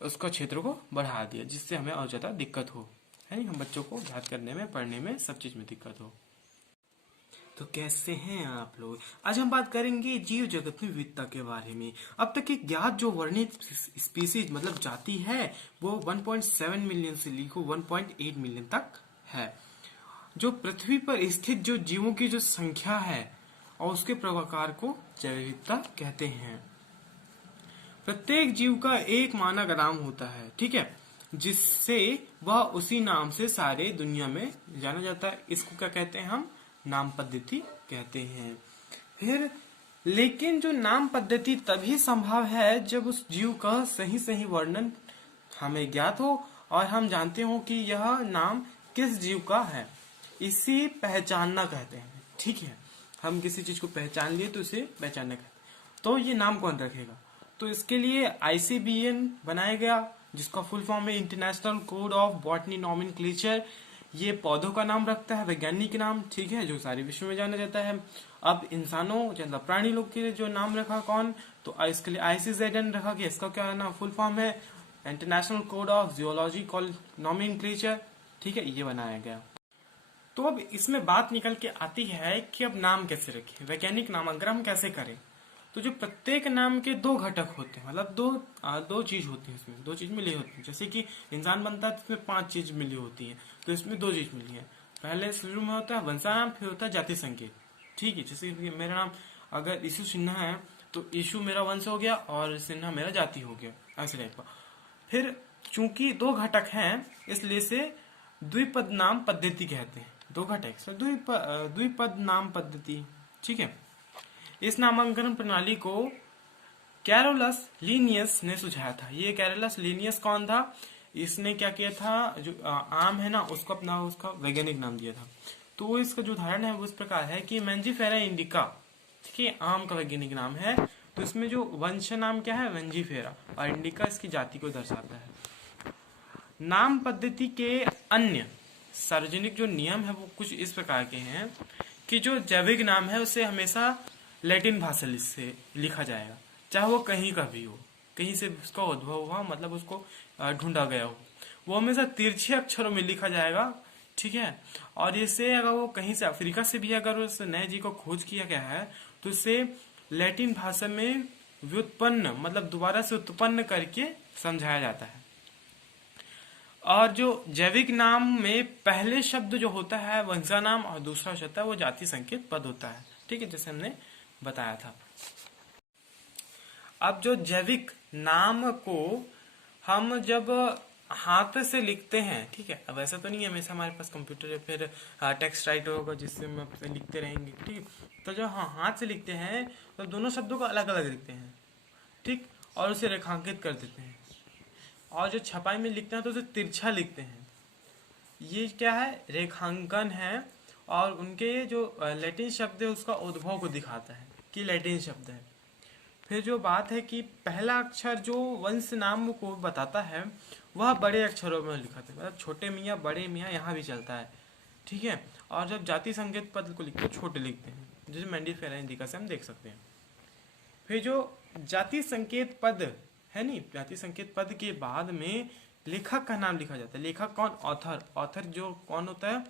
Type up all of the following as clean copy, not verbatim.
उसका क्षेत्र को बढ़ा दिया, जिससे हमें और ज्यादा दिक्कत हो, है हम बच्चों को याद करने में, पढ़ने में, सब चीज में दिक्कत हो। तो कैसे हैं आप लोग? आज हम बात करेंगे जीव जगत में विविधता के बारे में। अब तक की ज्ञात जो वर्णित स्पीसीज मतलब जाति है वो 1.7 मिलियन से लेकर 1.8 मिलियन तक है। जो पृथ्वी पर स्थित जो जीवों की जो संख्या है और उसके प्रकार को जैव विविधता कहते हैं। प्रत्येक जीव का एक मानक नाम होता है, ठीक है, जिससे वह उसी नाम से सारे दुनिया में जाना जाता है। इसको क्या कहते हैं हम? नाम पद्धति कहते हैं। फिर लेकिन जो नाम पद्धति तभी संभव है जब उस जीव का सही सही वर्णन हमें ज्ञात हो और हम जानते हो कि यह नाम किस जीव का है। इसी पहचानना कहते हैं, ठीक है। हम किसी चीज को पहचान लिए तो इसे पहचानना कहते हैं। तो ये नाम कौन रखेगा? तो इसके लिए ICBN बनाया गया, जिसका फुल फॉर्म है international code of botany nomenclature. ये पौधों का नाम रखता है, वैज्ञानिक नाम, ठीक है, जो सारे विश्व में जाना जाता है। अब इंसानों मतलब प्राणी लोग के लिए जो नाम रखा कौन? तो इसके लिए ICZN रखा गया। इसका क्या नाम फुल फॉर्म है? International code of geology nomenclature, ठीक है, ये बनाया गया। तो अब इसमें बात निकल के आती है कि अब नाम कैसे रखें, वैज्ञानिक नामांकन कैसे करें। तो जो प्रत्येक नाम के दो घटक होते हैं, मतलब दो चीज होती है, इसमें दो चीज मिली होती है। जैसे कि इंसान बनता है तो इसमें 5 चीज मिली होती है, तो इसमें 2 चीज मिली है। पहले शुरू में होता है वंशानाम, फिर होता है जाति संकेत, ठीक है। जैसे मेरा नाम अगर यीशु सिन्हा है तो यीशु मेरा वंश हो गया और सिन्हा मेरा जाति हो गया, ऐसे टाइप का। फिर चूंकि 2 घटक हैं इसलिए से द्विपद नाम पद्धति कहते हैं। 2 घटक द्विपद नाम पद्धति, ठीक है। इस नामांकन प्रणाली को कैरोलस लीनियस ने सुझाया था। ये कैरोलस लीनियस कौन था? इसने क्या किया था, जो आम है ना उसको अपना उसका वैज्ञानिक नाम दिया था। तो इसका जो उदाहरण है वो इस प्रकार है कि मैंजीफेरा इंडिका, ठीक है, आम का वैज्ञानिक नाम है। तो इसमें जो वंश नाम क्या है? मैंजीफेरा, और इंडिका इसकी जाति को दर्शाता है। नाम पद्धति के अन्य सार्वजनिक जो नियम है वो कुछ इस प्रकार के हैं कि जो जैविक नाम है उसे हमेशा लैटिन भाषा से लिखा जाएगा, चाहे वो कहीं का भी हो, कहीं से उसका उद्भव हुआ, मतलब उसको ढूंढा गया हो, वो हमेशा तिरछे अक्षरों में लिखा जाएगा, ठीक है। और इसे अगर वो कहीं से अफ्रीका से भी अगर उस नए जीव को खोज किया गया है तो इसे लैटिन भाषा में व्युत्पन्न मतलब दोबारा से उत्पन्न करके समझाया जाता है। और जो जैविक नाम में पहले शब्द जो होता है वंशा नाम और दूसरा शब्द है वो जाति संकेत पद होता है, ठीक है, जैसे हमने बताया था। अब जो जैविक नाम को हम जब हाथ से लिखते हैं, ठीक है, अब ऐसा तो नहीं है हमेशा हमारे पास कंप्यूटर या फिर टेक्स्ट राइटर होगा जिससे हम लिखते रहेंगे, ठीक। तो जब हाथ से लिखते हैं तो दोनों शब्दों को अलग अलग लिखते हैं, ठीक, और उसे रेखांकित कर देते हैं। और जो छपाई में लिखते हैं तो उसे तिरछा लिखते हैं। ये क्या है? रेखांकन है। और उनके जो लैटिन शब्द है उसका उद्भव को दिखाता है कि लैटिन शब्द है। फिर जो बात है कि पहला अक्षर जो वंश नाम को बताता है वह बड़े अक्षरों में लिखा था, मतलब छोटे मियाँ बड़े मियाँ यहाँ भी चलता है, ठीक है। और जब जाति संकेत पद को लिखते हैं छोटे लिखते हैं, जैसे मैंजीफेरा इंडिका से हम देख सकते हैं। फिर जो जाति संकेत पद है नी, जाति संकेत पद के बाद में लेखक का नाम लिखा जाता है। लेखक कौन? ऑथर। ऑथर जो कौन होता है?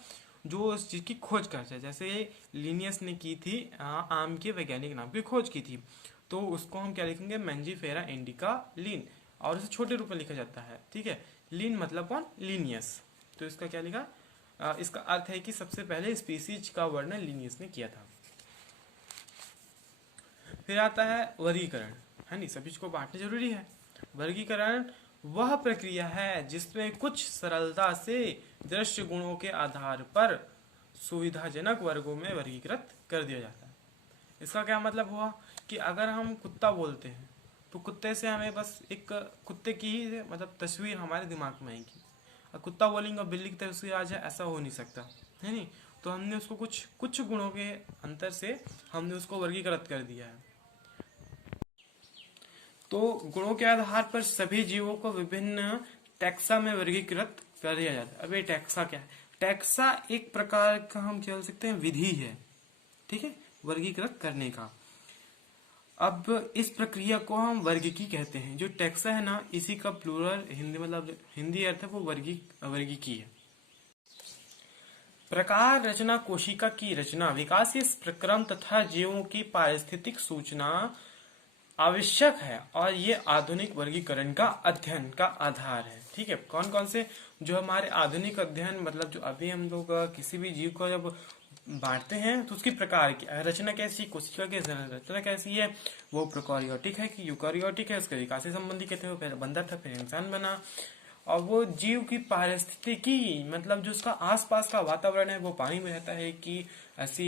जो उस चीज की खोज करता है। जैसे लिनियस ने की थी आम के वैज्ञानिक नाम की खोज की थी, तो उसको हम क्या लिखेंगे? मैंजीफेरा इंडिका लीन, और उसे छोटे रूप में लिखा जाता है, ठीक है। लीन मतलब कौन? लीनियस। तो इसका क्या लिखा? इसका अर्थ है कि सबसे पहले स्पीसीज का वर्णन लीनियस ने किया था। फिर आता है वर्गीकरण, है नी, सभी को बांटना जरूरी है। वर्गीकरण वह प्रक्रिया है जिसमें कुछ सरलता से दृश्य गुणों के आधार पर सुविधाजनक वर्गों में वर्गीकृत कर दिया जाता है। इसका क्या मतलब हुआ कि अगर हम कुत्ता बोलते हैं तो कुत्ते से हमें बस एक कुत्ते की ही मतलब तस्वीर हमारे दिमाग में आएगी। और कुत्ता बोलेंगे और बिल्ली की तस्वीर आ जाए, ऐसा हो नहीं सकता, है नहीं। तो हमने उसको कुछ गुणों के अंतर से हमने उसको वर्गीकृत कर दिया है। तो गुणों के आधार पर सभी जीवों को विभिन्न टैक्सा में वर्गीकृत कर दिया जाता है। अब ये टैक्सा क्या है? टैक्सा एक प्रकार का हम कह सकते हैं विधि है, ठीक है, वर्गीकृत करने का। अब इस प्रक्रिया को हम वर्गीकी कहते हैं। जो टैक्सा है ना, इसी का प्लूरल हिंदी मतलब हिंदी अर्थ है वो वर्गीकी है। प्रकार रचना कोशिका की रचना, विकासीय प्रक्रम तथा जीवों की पारिस्थितिक सूचना आवश्यक है और ये आधुनिक वर्गीकरण का अध्ययन का आधार है। ठीक है, कौन कौन से जो हमारे आधुनिक अध्ययन मतलब जो अभी हम लोग किसी भी जीव को जब बांटते हैं तो उसकी प्रकार की रचना कैसी, कोशिका की रचना कैसी है, वो प्रोकैरियोटिक है कि यूकैरियोटिक है, उसके विकास से संबंधी कहते हैं, पहले बंदर था फिर इंसान बना। और वो जीव की पारिस्थितिकी मतलब जो उसका आसपास का वातावरण है वो पानी में रहता है कि ऐसी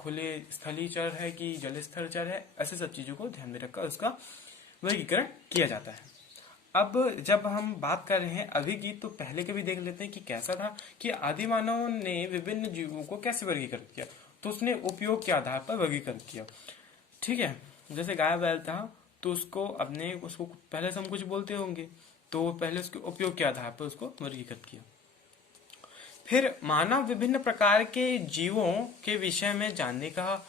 खुले स्थलीय चर है कि जलस्तर चर है, ऐसे सब चीजों को ध्यान में रखकर उसका वर्गीकरण किया जाता है। अब जब हम बात कर रहे हैं अभी की, तो पहले के भी देख लेते हैं कि कैसा था कि आदि मानव ने विभिन्न जीवों को कैसे वर्गीकृत किया। तो उसने उपयोग के आधार पर वर्गीकृत किया। ठीक है, जैसे गाय बैल था तो उसको पहले से हम कुछ बोलते होंगे, तो पहले उसके उपयोग के आधार पर उसको वर्गीकृत किया। फिर मानव विभिन्न प्रकार के जीवों के विषय में जानने का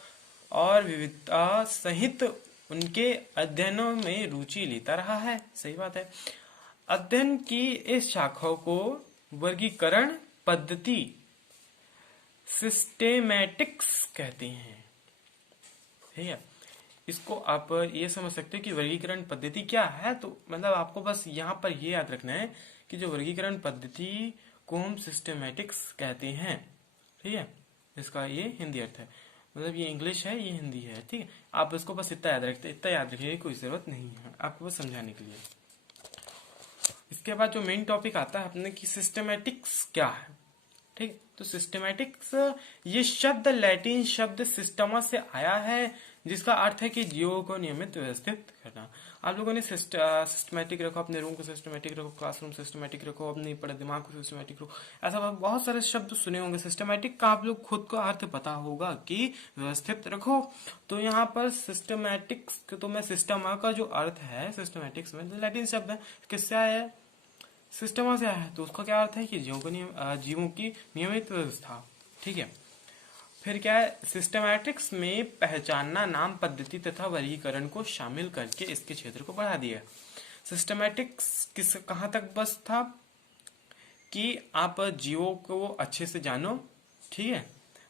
और विविधता सहित उनके अध्ययनों में रुचि लेता रहा है। सही बात है। अध्ययन की इस शाखा को वर्गीकरण पद्धति सिस्टेमैटिक्स कहते हैं। ठीक है, इसको आप ये समझ सकते हो कि वर्गीकरण पद्धति क्या है। तो मतलब आपको बस यहाँ पर ये याद रखना है कि जो वर्गीकरण पद्धति को हम सिस्टेमैटिक्स कहते हैं। ठीक है, इसका ये हिंदी अर्थ है, मतलब ये इंग्लिश है ये हिंदी है। ठीक है, आप इसको बस इतना याद रखिए, कोई जरूरत नहीं है आपको बस समझाने के लिए। इसके बाद जो मेन टॉपिक आता है अपने की सिस्टेमैटिक्स क्या है। ठीक, तो सिस्टेमैटिक्स ये शब्द लैटिन शब्द सिस्टमा से आया है, जिसका अर्थ है कि जीवों को नियमित व्यवस्थित करना। आप लोगों ने सिस्टमैटिक रखो, अपने रूम को सिस्टमैटिक रखो, क्लासरूम सिस्टमैटिक रखो, अपने पढ़े दिमाग को सिस्टमैटिक रखो, ऐसा बहुत सारे शब्द सुने होंगे। सिस्टमैटिक का आप लोग खुद को अर्थ पता होगा कि व्यवस्थित रखो। तो यहाँ पर सिस्टमैटिक्स तो मैं सिस्टमा का जो अर्थ है सिस्टमैटिक्स में लैटिन शब्द है, किससे आया है, सिस्टमा से आया है। तो उसका क्या अर्थ है कि जीवों की नियमित व्यवस्था। ठीक है, फिर क्या है, सिस्टमैटिक्स में पहचानना, नाम पद्धति तथा वर्गीकरण को शामिल करके इसके क्षेत्र को बढ़ा दिया। सिस्टमैटिक्स कहाँ तक बस था कि आप जीवों को अच्छे से जानो। ठीक है,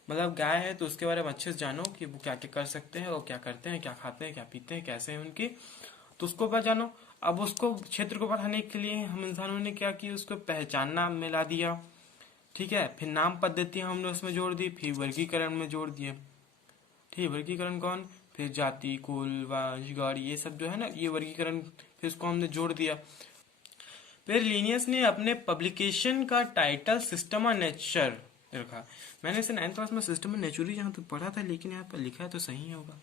मतलब गाय है तो उसके बारे में अच्छे से जानो कि वो क्या क्या कर सकते हैं और क्या करते हैं, क्या खाते हैं, क्या पीते हैं, कैसे हैं उनके, तो उसको पर जानो। अब उसको क्षेत्र को बढ़ाने के लिए हम इंसानों ने क्या किया, उसको पहचानना मिला दिया। ठीक है, फिर नाम पद्धति हमने उसमें जोड़ दी, फिर वर्गीकरण में जोड़ दिए। ठीक, वर्गीकरण कौन, फिर जाति, कुल, वंश, गण, ये सब जो है ना, ये वर्गीकरण फिर इसको हमने जोड़ दिया। फिर लिनियस ने अपने पब्लिकेशन का टाइटल सिस्टमा नेचर रखा। मैंने इसे 9th क्लास में सिस्टमा नेचुरी जहां तक पढ़ा था, लेकिन यहाँ पर लिखा है तो सही होगा।